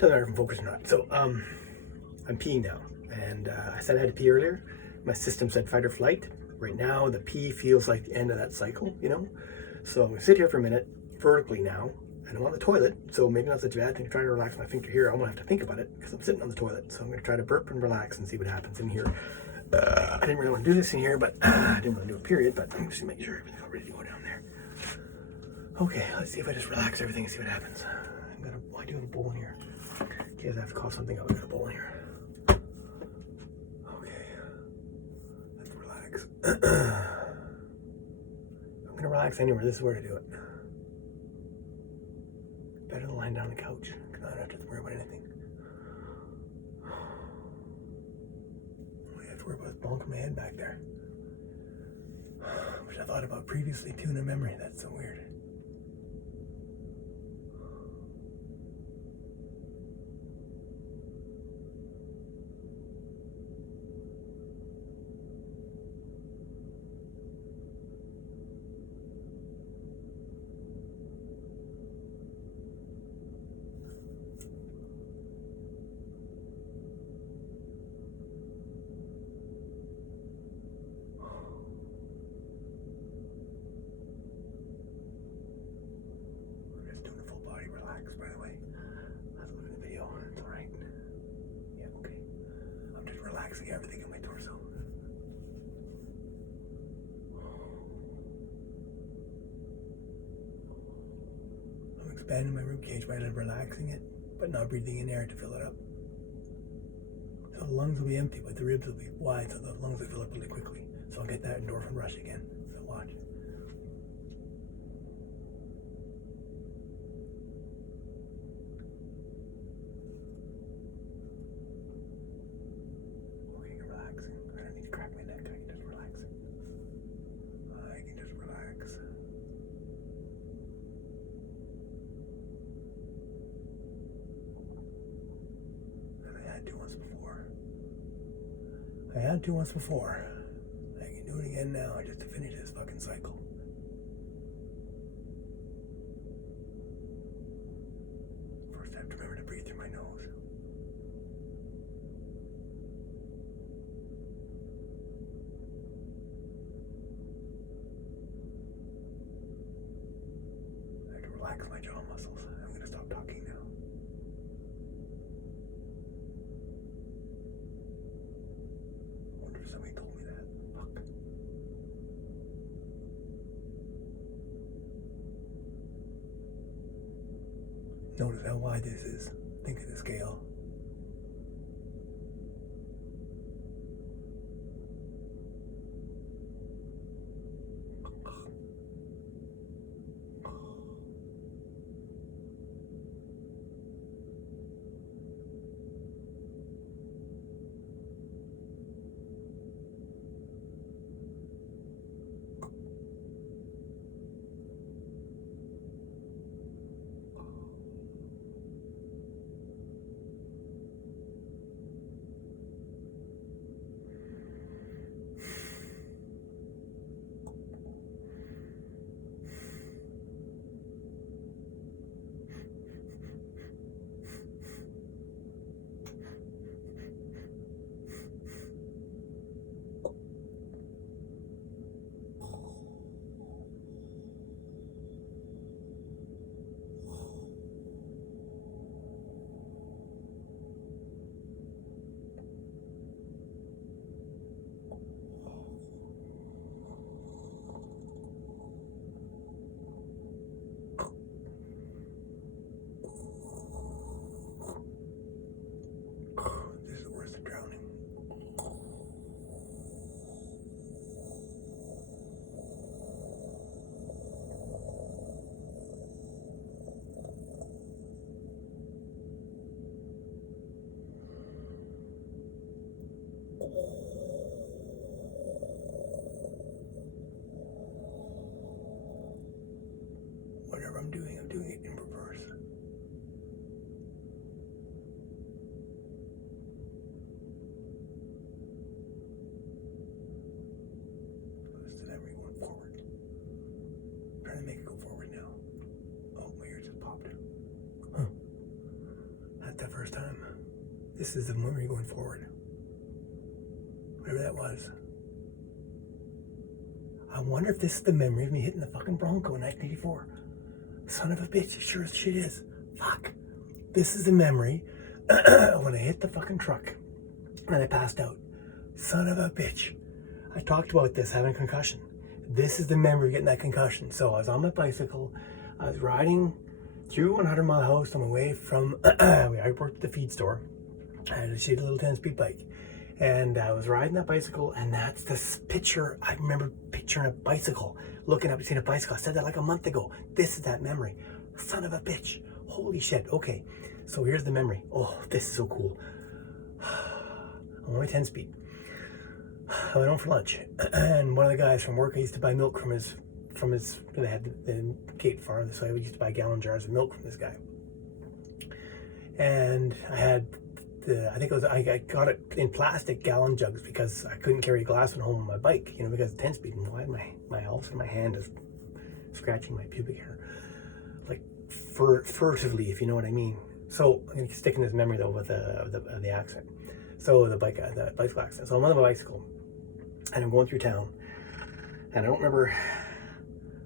doesn't matter if I'm focused or not. So I'm peeing now, and I said I had to pee earlier. My system said fight or flight. Right now, the pee feels like the end of that cycle, you know? So I'm gonna sit here for a minute, vertically now, and I'm on the toilet, so maybe not such a bad thing to try to relax my finger here. I'm gonna have to think about it, because I'm sitting on the toilet. So I'm gonna try to burp and relax and see what happens in here. I didn't really want to do this in here, but I didn't want to do a period, but I'm just making sure everything's all ready to go down there. Okay, let's see if I just relax everything and see what happens. I do have a bowl in here. In case I have to cough something up, I got a bowl in here. Okay, let's relax. I'm gonna relax anywhere. This is where to do it. Better than lying down on the couch, because I don't have to worry about anything. I have to worry about bonking my head back there, which I thought about previously too in a memory. That's so weird. By the way, that's look at the video. It's alright. Yeah, okay. I'm just relaxing everything in my torso. I'm expanding my rib cage by relaxing it, but not breathing in air to fill it up. So the lungs will be empty, but the ribs will be wide, so the lungs will fill up really quickly. So I'll get that endorphin rush again. So watch. I don't need to crack my neck. I can just relax. I can just relax. And I had to once before. I can do it again now just to finish this fucking cycle. First, I have to remember to breathe through my nose. Relax my jaw muscles. I'm going to stop talking now. I wonder if somebody told me that. Fuck. Notice how wide this is. Think of the scale. Whatever I'm doing it in reverse. Notice that I'm going forward. I'm trying to make it go forward now. Oh, my ears just popped. Huh. That that first time. This is the memory going forward. Whatever that was. I wonder if this is the memory of me hitting the fucking Bronco in 1984. Son of a bitch, it sure as shit is. Fuck. This is the memory when I hit the fucking truck and I passed out. Son of a bitch. I talked about this, having a concussion. This is the memory of getting that concussion. So I was on my bicycle. I was riding through 100 Mile House on my way from, I worked at the feed store. I had a shitty little 10-speed bike. And I was riding that bicycle, and that's this picture. I remember picturing a bicycle, looking up and seeing a bicycle. I said that like a month ago. This is that memory. Son of a bitch. Holy shit. Okay, so here's the memory. Oh, this is so cool. I'm only 10-speed. I went home for lunch, and one of the guys from work, I used to buy milk from his, they had the gate farm, so I used to buy gallon jars of milk from this guy. And I had I got it in plastic gallon jugs because I couldn't carry a glass one home on my bike, because 10-speed, and why my all of a sudden my hand is scratching my pubic hair, like furtively, if you know what I mean. So I'm gonna stick in this memory though with the accent. So the bicycle accident. So I'm on the bicycle and I'm going through town, and I don't remember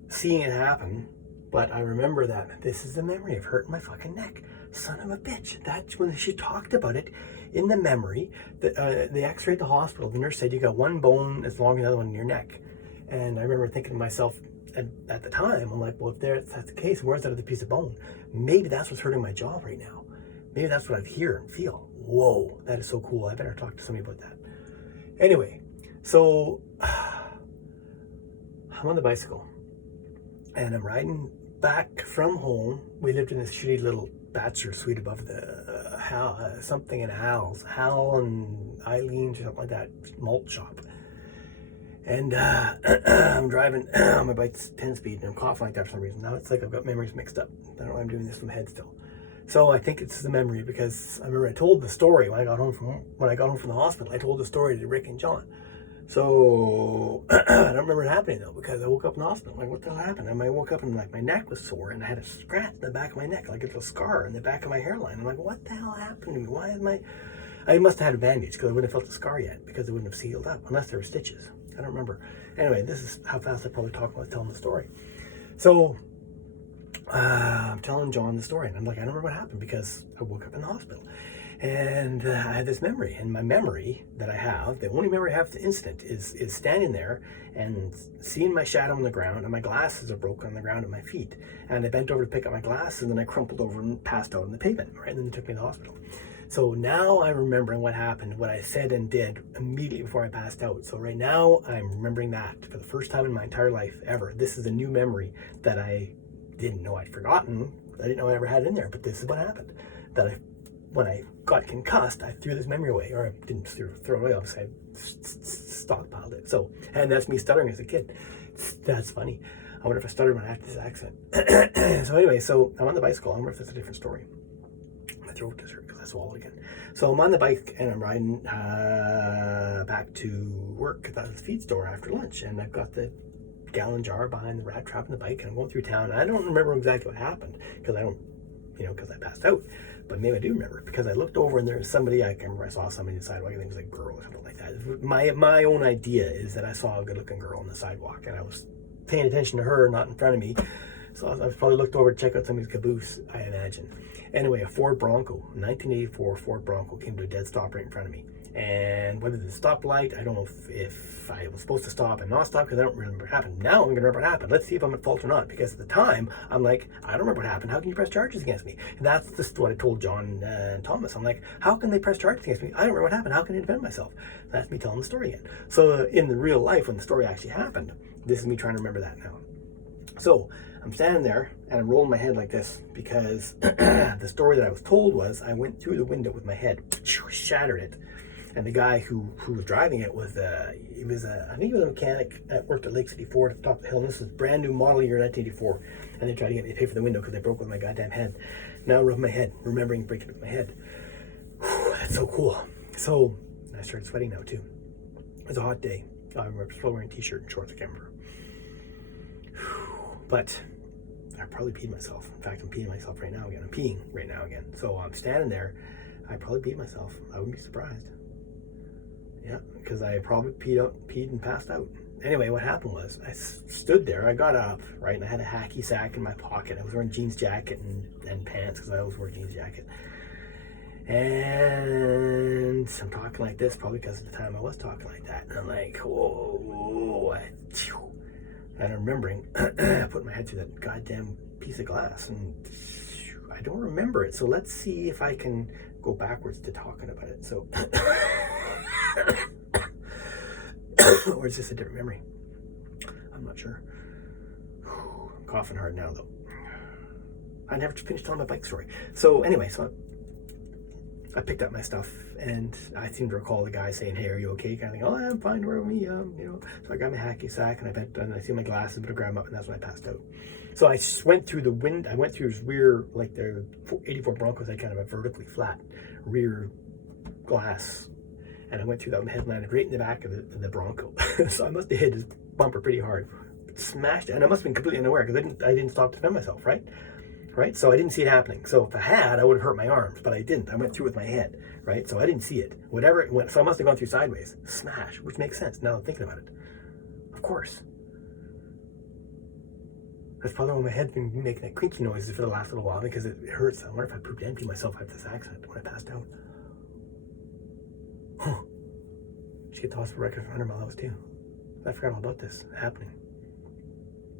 seeing it happen, but I remember that this is the memory of hurting my fucking neck. Son of a bitch. That's when she talked about it in the memory. The x-ray at the hospital, the nurse said you got one bone as long as the other one in your neck. And I remember thinking to myself at the time, I'm like, well, if that's the case, where's that other piece of bone? Maybe that's what's hurting my jaw right now. Maybe that's what I hear and feel. Whoa, that is so cool. I better talk to somebody about that. Anyway, so I'm on the bicycle and I'm riding back from home. We lived in this shitty little bachelor suite above the something in Hal and Eileen's or something like that, malt shop. And I'm driving on my bike's 10-speed and I'm coughing like that for some reason. Now it's like I've got memories mixed up. I don't know why I'm doing this from my head still. So I think it's the memory because I remember I told the story when I got home from the hospital. I told the story to Rick and John. So I don't remember it happening though, because I woke up in the hospital. I'm like, what the hell happened? And I woke up and like my neck was sore and I had a scratch in the back of my neck, like a little scar in the back of my hairline. I'm like, what the hell happened to me? Why is I must have had a bandage because I wouldn't have felt the scar yet because it wouldn't have sealed up unless there were stitches. I don't remember. Anyway, this is how fast I probably talk about telling the story. So I'm telling John the story and I'm like, I don't remember what happened because I woke up in the hospital. And I had this memory, and my memory that I have, the only memory I have of the incident is standing there and seeing my shadow on the ground, and my glasses are broken on the ground at my feet. And I bent over to pick up my glasses, and then I crumpled over and passed out on the pavement, right? And then they took me to the hospital. So now I'm remembering what happened, what I said and did immediately before I passed out. So right now I'm remembering that for the first time in my entire life ever. This is a new memory that I didn't know I'd forgotten. I didn't know I ever had it in there, but this is what happened. When I got concussed, I threw this memory away, or I didn't throw it away, obviously I stockpiled it. So, and that's me stuttering as a kid. That's funny. I wonder if I stuttered when I had this accent. So anyway, so I'm on the bicycle. I wonder if that's a different story. My throat is hurt because I swallowed again. So I'm on the bike and I'm riding back to work at the feed store after lunch, and I've got the gallon jar behind the rat trap in the bike, and I'm going through town. And I don't remember exactly what happened because because I passed out. But maybe I do remember because I looked over and there was somebody, I can remember I saw somebody on the sidewalk. I think it was like a girl or something like that. My own idea is that I saw a good looking girl on the sidewalk and I was paying attention to her, not in front of me. So I was probably looked over to check out somebody's caboose, I imagine. Anyway, a Ford Bronco, 1984 Ford Bronco came to a dead stop right in front of me. And whether the stoplight, I don't know if I was supposed to stop and not stop because I don't remember what happened. Now I'm going to remember what happened. Let's see if I'm at fault or not. Because at the time, I'm like, I don't remember what happened. How can you press charges against me? And that's just what I told John and Thomas. I'm like, how can they press charges against me? I don't remember what happened. How can I defend myself? That's me telling the story again. So in the real life, when the story actually happened, this is me trying to remember that now. So I'm standing there and I'm rolling my head like this because the story that I was told was I went through the window with my head, shattered it. And the guy who was driving it was I think he was a mechanic that worked at Lake City Ford at the top of the hill. And this was brand new model year 1984. And they tried to get me to pay for the window because they broke with my goddamn head. Now I'm rubbing my head, remembering breaking with my head. Whew, that's so cool. So I started sweating now too. It was a hot day. I remember still wearing a t-shirt and shorts, I can't remember. But I probably peed myself. In fact, I'm peeing myself right now again. I'm peeing right now again. So I'm standing there. I probably peed myself. I wouldn't be surprised. Yeah, because I probably peed and passed out. Anyway, what happened was I stood there. I got up, right, and I had a hacky sack in my pocket. I was wearing jeans jacket and pants because I always wear jeans jacket. And I'm talking like this probably because of the time I was talking like that. And I'm like, whoa. And I'm remembering, I put my head through that goddamn piece of glass and I don't remember it. So let's see if I can go backwards to talking about it. So, or is this a different memory? I'm not sure. I'm coughing hard now though. I never finished telling my bike story. So anyway, I picked up my stuff and I seem to recall the guy saying, "Hey, are you okay?" Kind of thing. "Oh, I'm fine. Where are we?" So I got my hacky sack and I see my glasses, but I grabbed them up and that's when I passed out. So I went through the wind. I went through his rear, like the 84 Broncos had kind of a vertically flat rear glass. And I went through that and head landed right in the back of the Bronco. So I must have hit his bumper pretty hard. Smashed it. And I must have been completely unaware because I didn't stop to defend myself, right? Right? So I didn't see it happening. So if I had, I would have hurt my arms, but I didn't. I went through with my head, right? So I didn't see it. Whatever it went, so I must have gone through sideways. Smash, which makes sense now I'm thinking about it. Of course. That's probably why my head's been making that creaky noises for the last little while because it hurts. I wonder if I pooped empty myself after this accident when I passed out. Huh. She get the hospital record for 100 miles too. I forgot all about this happening.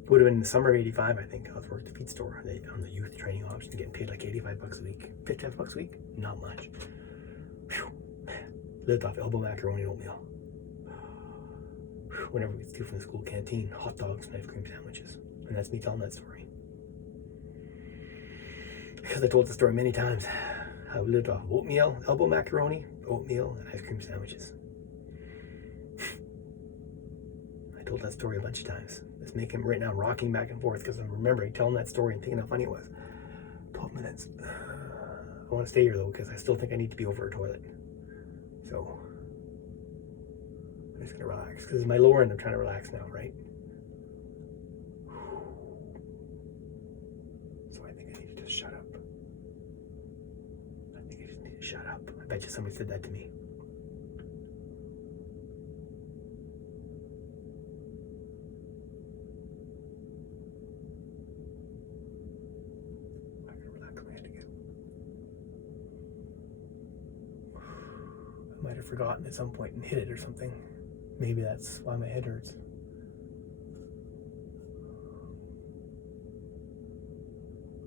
It would have been in the summer of '85, I think. I was working at the feed store on the youth training option, getting paid like $85 a week. $55 a week? Not much. Whew. Lived off elbow macaroni and oatmeal. Whew. Whenever we steal from the school canteen, hot dogs and ice cream sandwiches. And that's me telling that story. Because I told the story many times. I lived off oatmeal, elbow macaroni, oatmeal, and ice cream sandwiches. I told that story a bunch of times. It's making right now rocking back and forth because I'm remembering telling that story and thinking how funny it was. 12 minutes. I want to stay here though because I still think I need to be over a toilet. So I'm just gonna relax because my lower end I'm trying to relax now, right? So I think I need to just shut up. I think I just need to shut up. I bet you somebody said that to me. I might have forgotten at some point and hit it or something. Maybe that's why my head hurts.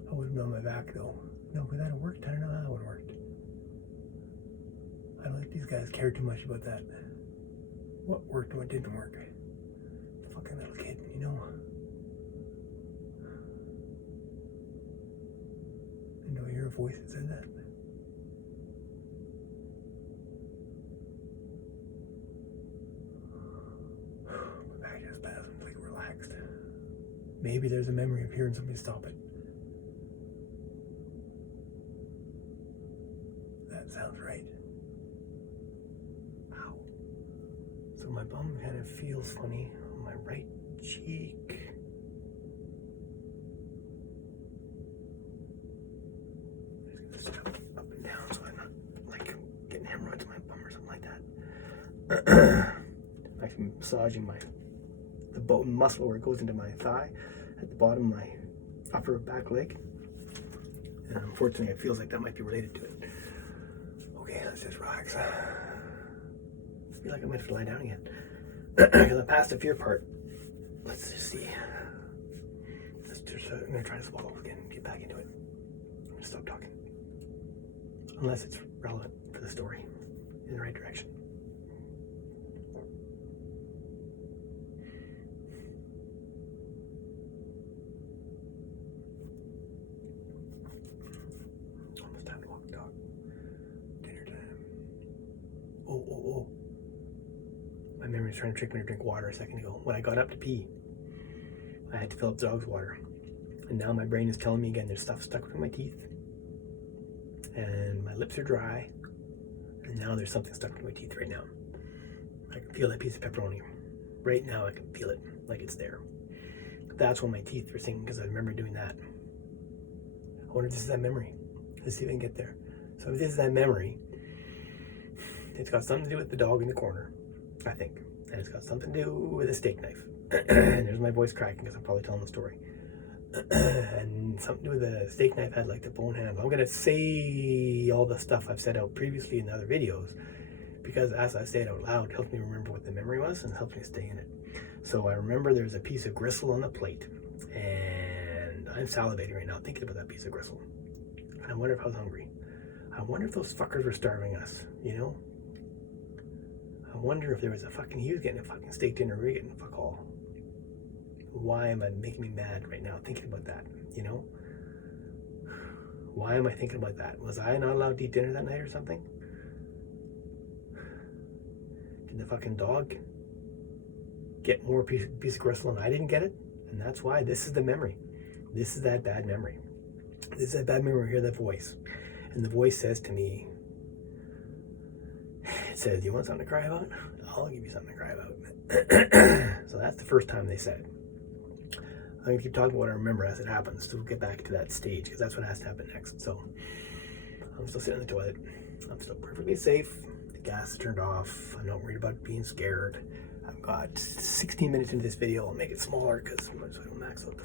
I would have been on my back though. No, but that worked. I don't know how that would have worked. I don't think these guys care too much about that. What worked and what didn't work. Fucking little kid, you know? I know your voice that said that. Maybe there's a memory of hearing somebody stop it. That sounds right. Ow. So my bum kind of feels funny on my right cheek. I'm just gonna step up and down so I'm not like getting hemorrhoids in my bum or something like that. I'm massaging the bone muscle where it goes into my thigh at the bottom of my upper back leg. And unfortunately, it feels like that might be related to it. Okay, let's just relax. I feel like I might have to lie down again. Because I passed the fear part. Let's just see. I'm going to try to swallow again, get back into it. I'm going to stop talking. Unless it's relevant for the story in the right direction. Oh. My memory was trying to trick me to drink water a second ago. When I got up to pee, I had to fill up the dog's water. And now my brain is telling me again there's stuff stuck between my teeth. And my lips are dry. And now there's something stuck between my teeth right now. I can feel that piece of pepperoni. Right now I can feel it like it's there. That's when my teeth were singing, because I remember doing that. I wonder if this is that memory. Let's see if I can get there. So if this is that memory, it's got something to do with the dog in the corner, I think. And it's got something to do with a steak knife. And there's my voice cracking because I'm probably telling the story. And something to do with the steak knife had like the bone handle. I'm going to say all the stuff I've said out previously in other videos, because as I say it out loud, it helps me remember what the memory was and helps me stay in it. So I remember there's a piece of gristle on the plate, and I'm salivating right now thinking about that piece of gristle. And I wonder if I was hungry. I wonder if those fuckers were starving us, you know? I wonder if there was he was getting a fucking steak dinner, we were getting fuck all. Why am I making me mad right now thinking about that, you know? Why am I thinking about that? Was I not allowed to eat dinner that night or something? Did the fucking dog get more piece of gristle and I didn't get it? And that's why this is the memory. This is that bad memory. This is that bad memory. I hear that voice. And the voice says to me, it says, "Do you want something to cry about? I'll give you something to cry about." So that's the first time they said. I'm going to keep talking about what I remember as it happens to get back to that stage, because that's what has to happen next. So I'm still sitting in the toilet. I'm still perfectly safe. The gas is turned off. I'm not worried about being scared. I've got 16 minutes into this video. I'll make it smaller because I don't max out the